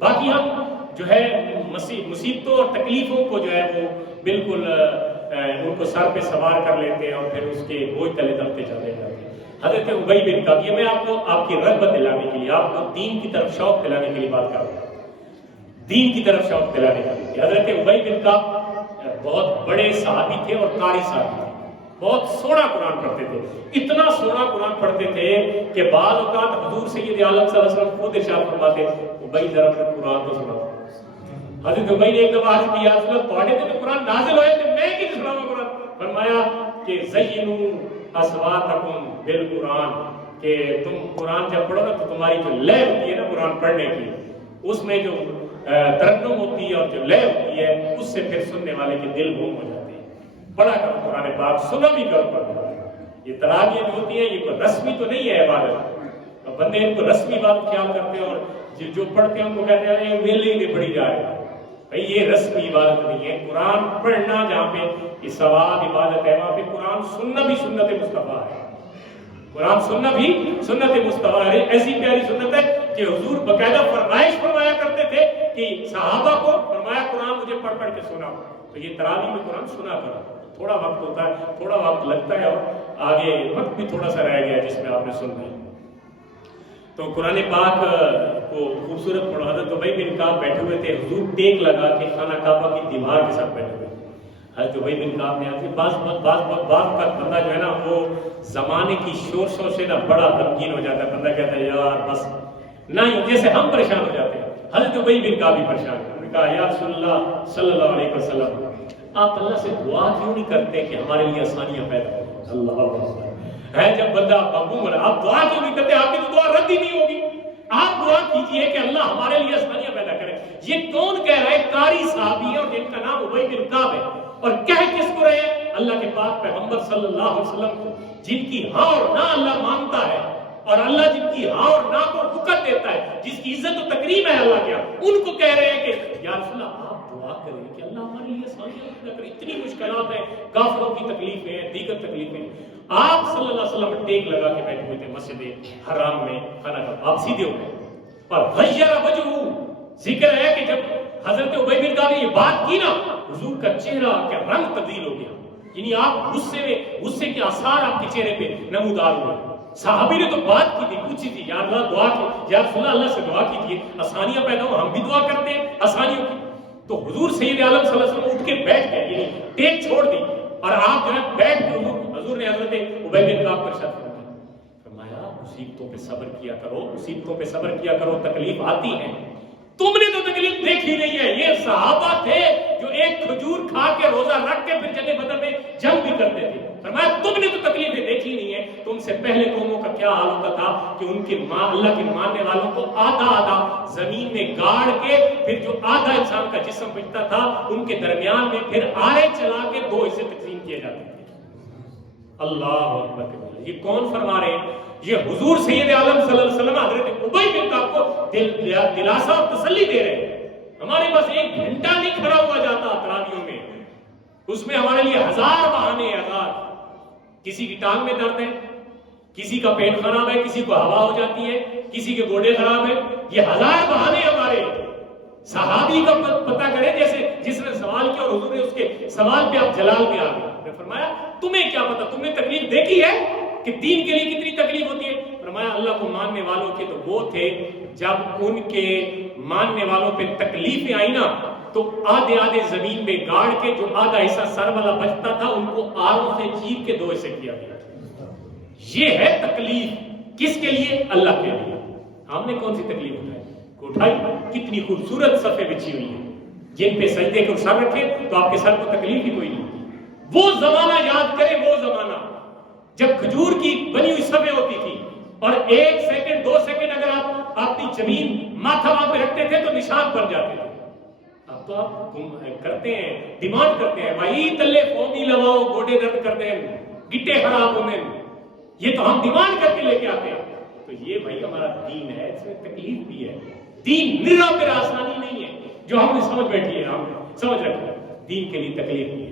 باقی ہم جو ہے مصیبتوں اور تکلیفوں کو جو ہے وہ بالکل ان کو سر پہ سوار کر لیتے ہیں اور پھر اس کے بوجھ تلے دبتے چلے جاتے ہیں۔ حضرت ابی بن کعب، یہ میں آپ کو آپ کی رغبت دلانے کے لیے، آپ کو دین کی طرف شوق دلانے کے لیے بات کر رہا ہوں، دین کی طرف شوق دلانے کے لیے۔ حضرت ابی بن کعب بہت بڑے صحابی تھے اور قاری صحابی تھے، بہت سونا قرآن پڑھتے تھے، اتنا سونا قرآن پڑھتے تھے کہ بعض اوقات حضور سید عالم صلی اللہ علیہ وسلم خود ارشاد فرماتے ابی ذرا قرآن تو سنا۔ حضرت ابی نے ایک دفعہ عرض کی، یا رسول اللہ پڑھے تھے تو قرآن نازل ہوئے تھے، میں کس سناؤں قرآن؟ فرمایا کہ زینوا اصواتکم بالقرآن، کہ تم قرآن جب پڑھو نا تو تمہاری جو لے ہوتی ہے نا قرآن پڑھنے کی، اس میں جو ترنم ہوتی ہے اور جو لے ہوتی ہے اس سے پھر سننے والے کے دل گم ہو جاتے ہیں۔ پڑھا کرو قرآن پاک، سنا بھی کرو قرآن۔ یہ تراویح جو ہوتی ہے یہ کوئی رسمی تو نہیں ہے عبادت، بندے ان کو رسمی بات خیال کرتے ہیں اور جو پڑھتے ہیں ان کو کہتے ہیں ویلے ہی پڑھی جا رہے ہیں۔ بھائی یہ رسمی عبادت نہیں ہے، قرآن پڑھنا جہاں پہ یہ ثواب عبادت ہے وہاں پہ قرآن سننا بھی سنت مصطفیٰ ہے، قرآن سننا بھی سنت مصطفیٰ ہے۔ ایسی پیاری سنت ہے کہ حضور باقاعدہ فرمائش فرمایا کرتے تھے کہ صحابہ کو فرمایا قرآن مجھے پڑھ پڑھ کے سناؤ، تو یہ تراویح میں قرآن سنا کرو۔ تھوڑا وقت ہوتا ہے، تھوڑا وقت لگتا ہے اور آگے وقت بھی تھوڑا سا رہ گیا جس میں آپ نے سننا ہے۔ تو قرآن پاک کو خوبصورت پڑھو۔ حضرت ابی بن کعب بیٹھے ہوئے تھے، حضور ٹیک لگا کے خانہ کعبہ کی دیوار کے ساتھ بیٹھے ہوئے تھے۔ حضرت ابی بن کعب نے آتے بعض کا بندہ جو ہے نا وہ زمانے کی شور سے نا بڑا غمگین ہو جاتا ہے، بندہ کہتا ہے یار بس نہ ہی، جیسے ہم پریشان ہو جاتے ہیں۔ حضرت ابی بن کعب بھی پریشان ہوئے، انہوں نے کہا یا رسول اللہ صلی اللہ علیہ وسلم آپ اللہ سے دعا کیوں نہیں کرتے کہ ہمارے لیے آسانیاں پیدا ہوں؟ اللہ اکبر ہے، جب بندہ مغموم ہے آپ دعا کیوں نہیں کرتے؟ آپ کی تو دعا رد ہی نہیں ہوگی۔ آپ دعا کیجئے کہ اللہ ہمارے لیے آسانیاں پیدا کرے۔ یہ کون کہہ رہا ہے؟ قاری صحابی ہے اور جن کا نام ابی بن کعب ہے، اور کہہ کس کو رہے ہیں؟ اللہ کے پاک پیغمبر صلی اللہ علیہ وسلم کو، جن کی ہاں اور نہ اللہ مانتا ہے، اور اللہ جن کی ہاں اور نہ کو وقت دیتا ہے، جس کی عزت و تکریم ہے اللہ کیا، ان کو کہہ رہے ہیں کہ یا رسول اللہ آپ دعا کریں کہ اللہ ہمارے لیے آسانیاں پیدا کرے۔ اتنی مشکلات ہیں، کافروں کی تکلیفیں ہیں، دیگر تکلیفیں۔ آپ صلی اللہ علیہ وسلم ٹیک لگا کے بیٹھے ہوئے تھے مسجد حرام میں، خانہ کعبہ، آپ سیدھے ہو گئے اور غیر وجہہ، ذکر ہے کہ جب حضرت ابی بن کعب نے یہ بات کی نا، حضور کا چہرہ کا رنگ تبدیل ہو گیا، یعنی آپ غصے کے آثار آپ کے چہرے پہ نمودار ہوئے۔ صحابی نے تو بات کی تھی، پوچھی تھی یا اللہ دعا کی، یا رسول اللہ سے دعا کیجیے آسانیاں پیدا ہو، ہم بھی دعا کرتے ہیں آسانیوں کی۔ تو حضور سید عالم صلی اللہ علیہ وسلم اٹھ کے بیٹھ گئے، یعنی ٹیک چھوڑ دی، اور آپ جو ہے بیٹھ کے حضور نے حضرت ابی بن کعب پر ارشاد فرمایا مصیبتوں پہ صبر کیا کرو، مصیبتوں پہ صبر کیا کرو، تکلیف آتی ہے، تم نے تو تکلیف دیکھی نہیں ہے۔ یہ صحابہ تھے جو ایک کھجور کھا کے روزہ رکھ کے پھر جنگ بدر میں جنگ بھی کرتے تھے۔ فرمایا تم نے تو تکلیفیں دیکھی نہیں ہے، تم سے پہلے قوموں کا کیا حال ہوتا تھا کہ ان کے اللہ کے ماننے والوں کو آدھا زمین میں گاڑ کے پھر جو آدھا انسان کا جسم بچتا تھا ان کے درمیان میں پھر آرے چلا کے 2 حصے تقسیم کیے جاتے تھے۔ اللہ اکبر، یہ کون فرما رہے ہیں؟ یہ حضور سید عالم صلی اللہ علیہ وسلم حضرت ابی بن کعب کو دلاسا اور تسلی دے رہے ہیں۔ ہمارے پاس 1 گھنٹہ نہیں کھڑا ہوا جاتا تراویحوں میں، اس میں ہمارے لیے 1000 بہانے ہیں، 1000۔ کسی کی ٹانگ میں درد ہے، کسی کا پیٹ خراب ہے، کسی کو ہوا ہو جاتی ہے، کسی کے گوڑے خراب ہے، یہ 1000 بہانے ہمارے۔ صحابی کا پتہ کرے جیسے جس نے سوال کیا اور حضور نے اس کے سوال پہ آپ جلال میں آ گئے۔ نے فرمایا تمہیں کیا پتا، تم نے تکلیف دیکھی ہے کہ دین کے لیے کتنی تکلیف ہوتی ہے؟ فرمایا اللہ کو ماننے والوں کے تو وہ تھے جب ان کے ماننے والوں پہ تکلیفیں آئی نا تو آدھے زمین میں گاڑ کے جو آدھا حصہ سر والا بچتا تھا ان کو آروں سے چیر کے 2 حصے کیا گیا۔ یہ ہے تکلیف، کس کے لیے؟ اللہ کے لیے۔ ہم نے کون سی تکلیف اٹھائی؟ کتنی خوبصورت صفحے بچھی ہوئی ہیں جن پہ سجدے کو سر رکھے تو آپ کے سر کو تکلیف ہی کوئی نہیں ہوتی۔ وہ زمانہ یاد کرے، وہ زمانہ جب کھجور کی بنی ہوئی صفحے ہوتی تھی اور 1 سیکنڈ 2 سیکنڈ اگر آپ اپنی زمین ماتھا وہاں پہ رکھتے تھے تو نشان بن جاتے تھے۔ اب تو آپ کرتے ہیں، ڈیمانڈ کرتے ہیں بھائی تلے فومی لواؤ، گوڈے درد کرتے ہیں، گٹے خراب ہونے، یہ تو ہم ڈیمانڈ کر کے لے کے آتے ہیں۔ تو یہ بھائی ہمارا دین ہے، اس میں تکلیف بھی ہے۔ دین نرا پھر آسانی نہیں ہے جو ہم نے سمجھ بیٹھی ہے، ہم سمجھ رکھے دین کے لیے تکلیف نہیں ہے۔